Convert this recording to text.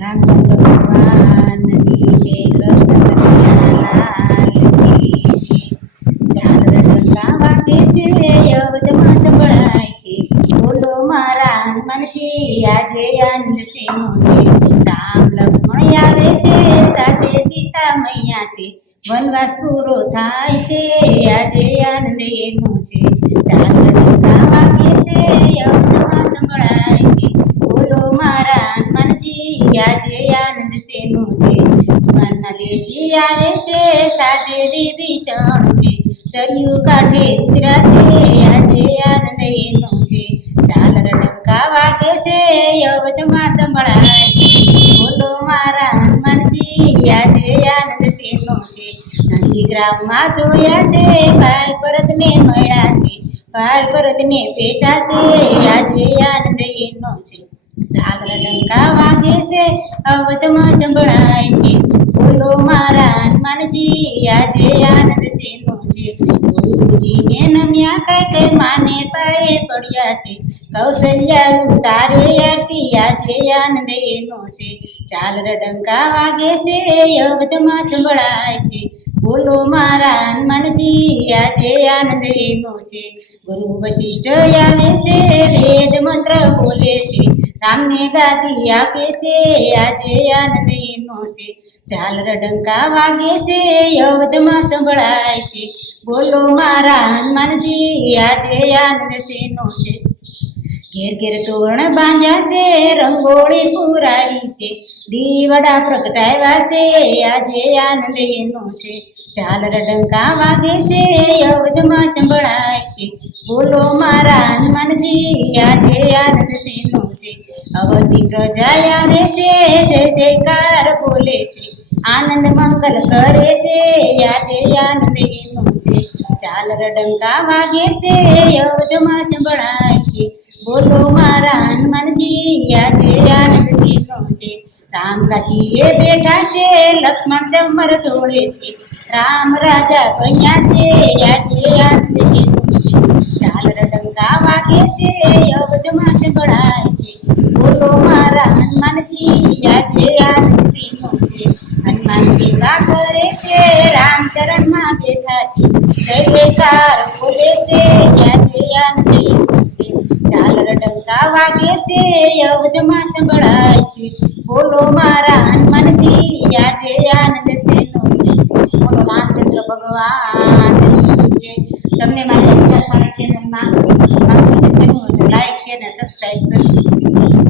રામચંદ્ર ભગવાનની જય, કૃષ્ણ કનૈયાલાલની જય. ઝાલર ડંકા વાગે છે, અવધમાં સંભળાય છે. બોલો મારા હનુમાનજી, આજે આનંદ શેનો છે. રામ લક્ષ્મણ આવે છે, સાથે સીતા મૈયા છે. વનવાસ પૂરો થાય છે, આજે આનંદ એનો છે. ઝાલર ડંકા વાગે છે, અવધમાં સંભળાય છે. બોલો મારા હનુમાનજી, આજે આનંદ શેનો છે. હનુમાનના બેસી આવે છે, સાથે વિભીષણ છે. સરયુ કાંઠે ઉતરાશે, આજે આનંદ એનો છે. ઝાલર ડંકા વાગે છે, અવધમાં સંભળાય છે. બોલો મારા હનુમાનજી, આજે આનંદ શેનો છે. નંદીગ્રામમાં જોયા છે, ભાઈ ભરતને મળ્યા છે. ભાઈ ભરતને ભેટા છે, આજે આનંદ એનો છે. ઝાલર ડંકા વાગે છે, અવધમાં સંભળાય છે. બોલો મારા હનુમાનજી, આજે આનંદ શેનો છે. ગુરુજીને નમ્યા કઈ કઈ માને પાયે પડ્યા છે. કૌશલ્યા ઉતારે આરતી, આજે આનંદ એનો છે. ઝાલર ડંકા વાગે છે, અવધમાં સંભળાય છે. બોલો મારા હનુમાનજી, આજે આનંદ એનો છે. ગુરુ વશિષ્ઠ આવે છે, વેદ મંત્ર બોલે છે. રામને ગાદી આપે છે, આજે આનંદ એનો છે. ઝાલર ડંકા વાગે છે, અવધમાં સંભળાય છે. બોલો મારા હનુમાનજી, આજે આનંદ શેનો છે. ઘેર ઘેર તોરણ બાંધ્યા છે, રંગોળી પુરાવી છે. દીવડા પ્રગટાવ્યા છે, આજે આનંદ એનો છે. ઝાલર ડંકા વાગે છે, અવધમાં સંભળાય છે. બોલો મારા હનુમાનજી, આજે આનંદ શેનો છે. અવધી પ્રજા આવે છે, જય જયકાર બોલે છે. આનંદ મંગલ કરે છે, આજે આનંદ એનો છે. ઝાલર ડંકા વાગે છે, અવધમાં સંભળાય છે. બોલો મારા હનુમાનજી, આજે આનંદ શેનો છે. રામ ગાદીએ બેઠા છે, લક્ષ્મણ ચમર ઢોળે છે. રામ રાજા બન્યા છે, આજે આનંદ એનો છે. ઝાલર ડંકા વાગે છે, અવધમાં સંભળાય છે. બોલો મારા હનુમાનજી, આજે આનંદ શેનો છે. હનુમાન સેવા કરે છે, રામ ચરણમાં બેઠા છે. જય જયકાર બોલે છે, આજે આનંદ એનો છે. ઝાલર ડંકા વાગે છે, અવધમાં સંભળાય છે. બોલો મારા હનુમાનજી, આજે આનંદ શેનો છે. બોલો રામચંદ્ર ભગવાન જય. તમને મારી ચેનલમાં લાઈક શેર અને સબસ્ક્રાઈબ કરજો.